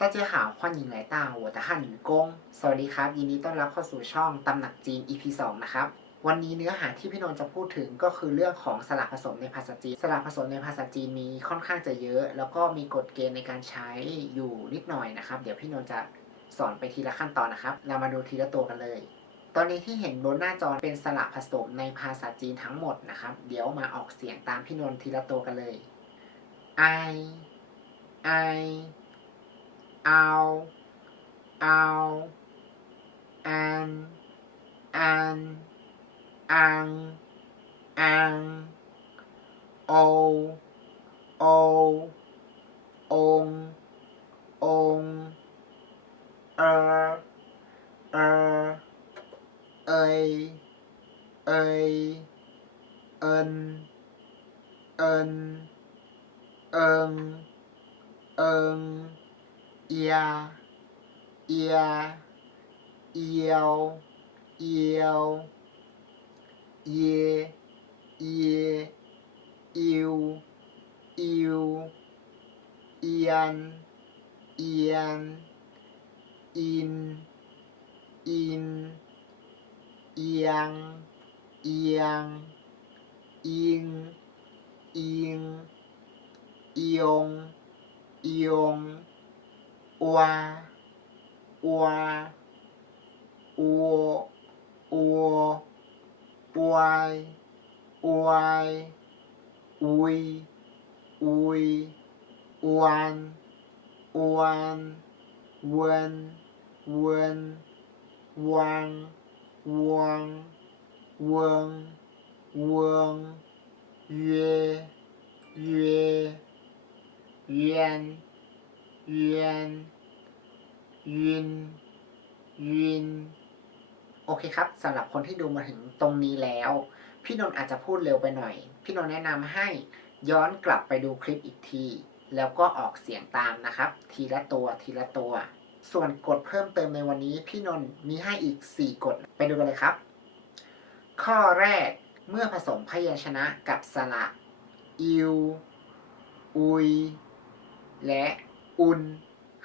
ต้าเจียหาวข้ยิงหลต่างหัวตะหันหนิงกง สวัสดีครับ ยินดีต้อนรับเข้าสู่ช่องตำหนักจีน EP 2 นะครับ วันนี้เนื้อหาที่พี่นนท์จะพูดถึงก็คือเรื่องของสลัผสมในภาษาจีน สลัผสมในภาษาจีนมีค่อนข้างจะเยอะ แล้วก็มีกฎเกณฑ์ในการใช้อยู่นิดหน่อยนะครับ เดี๋ยวพี่นนท์จะสอนไปทีละขั้นตอนนะครับ เรามาดูทีละตัวกันเลย ตอนนี้ที่เห็นบนหน้าจอเป็นสลัผสมในภาษาจีนทั้งหมดนะครับ เดี๋ยวมาออกเสียงตามพี่นนท์ทีละตัวกันเลย i i เอาเอาอันอันอังอังโอโอ ององเออเออเอยเอยเอิ นเอินเอิงเอิงเอียเอียเอียวเอี ยวเยเยอินยนอินอินเอียงเอียงอิงอิงเอียงเอียงวาวาอัวอัวอวยอวยอุยอุยอวนอวนเวนเวนวังวังเวิงเวิงเยเยเย็นเย็นยินยินโอเคครับสำหรับคนที่ดูมาถึงตรงนี้แล้ว พี่นนท์อาจจะพูดเร็วไปหน่อย พี่นนท์แนะนำให้ย้อนกลับไปดูคลิปอีกที แล้วก็ออกเสียงตามนะครับ ทีละตัวทีละตัว ส่วนกฎเพิ่มเติมในวันนี้ พี่นนท์มีให้อีก 4 กฎไปดูกันเลยครับ ข้อแรกเมื่อผสมพยัญชนะกับสระอิว อุย และ อุน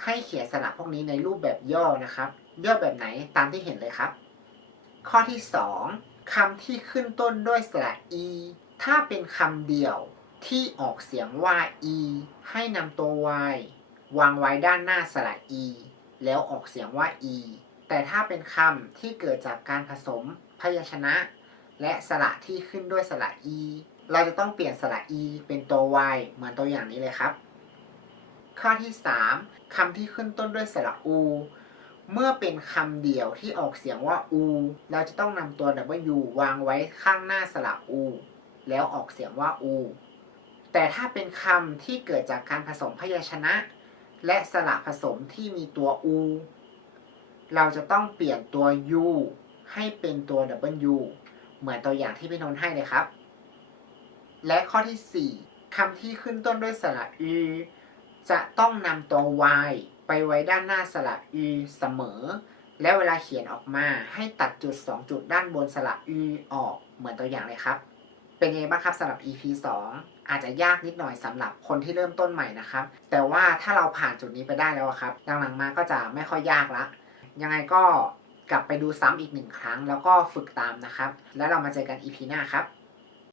ให้เขียนสระพวกนี้ในรูปแบบย่อนะครับ ย่อแบบไหนตามที่เห็นเลยครับ ข้อที่ 2คำที่ขึ้นต้นด้วยสระ e ถ้าเป็นคำเดียวที่ออกเสียงว่า e ให้นำตัว y วางไว้ด้านหน้าสระ e แล้วออกเสียงว่า e แต่ถ้าเป็นคำที่เกิดจากการผสมพยัญชนะ และสระที่ขึ้นด้วยสระ e เราจะต้องเปลี่ยนสระ e เป็นตัว y เหมือนตัวอย่างนี้เลยครับ ข้อที่ 3คำที่ขึ้นต้นด้วยสระ u เมื่อเป็นคำเดียวที่ออกเสียงว่า u เราจะต้องนำตัว w วางไว้ข้างหน้าสระ u แล้วออกเสียงว่า u แต่ถ้าเป็นคำที่เกิดจากการผสมพยัญชนะ และสระผสมที่มีตัว u เราจะต้องเปลี่ยนตัว u ให้เป็นตัว w เหมือนตัวอย่างที่พี่นนท์ให้เลยครับ และข้อที่ 4คำที่ขึ้นต้นด้วยสระ u จะต้องนำตัว y ไปไว้ด้านหน้าสระ u เสมอ และเวลาเขียนออกมาให้ตัดจุด 2 จุดด้านบนสระ u ออกเหมือนตัวอย่างเลยครับ เป็นไงบ้างครับสำหรับ EP 2 อาจจะยากนิดหน่อยสำหรับคนที่เริ่มต้นใหม่นะครับ แต่ว่าถ้าเราผ่านจุดนี้ไปได้แล้วครับหลังๆมาก็จะไม่ค่อยยากละ ยังไงก็กลับไปดูซ้ำอีกหนึ่งครั้ง แล้วก็ฝึกตามนะครับ แล้วเรามาเจอกัน EP หน้าครับ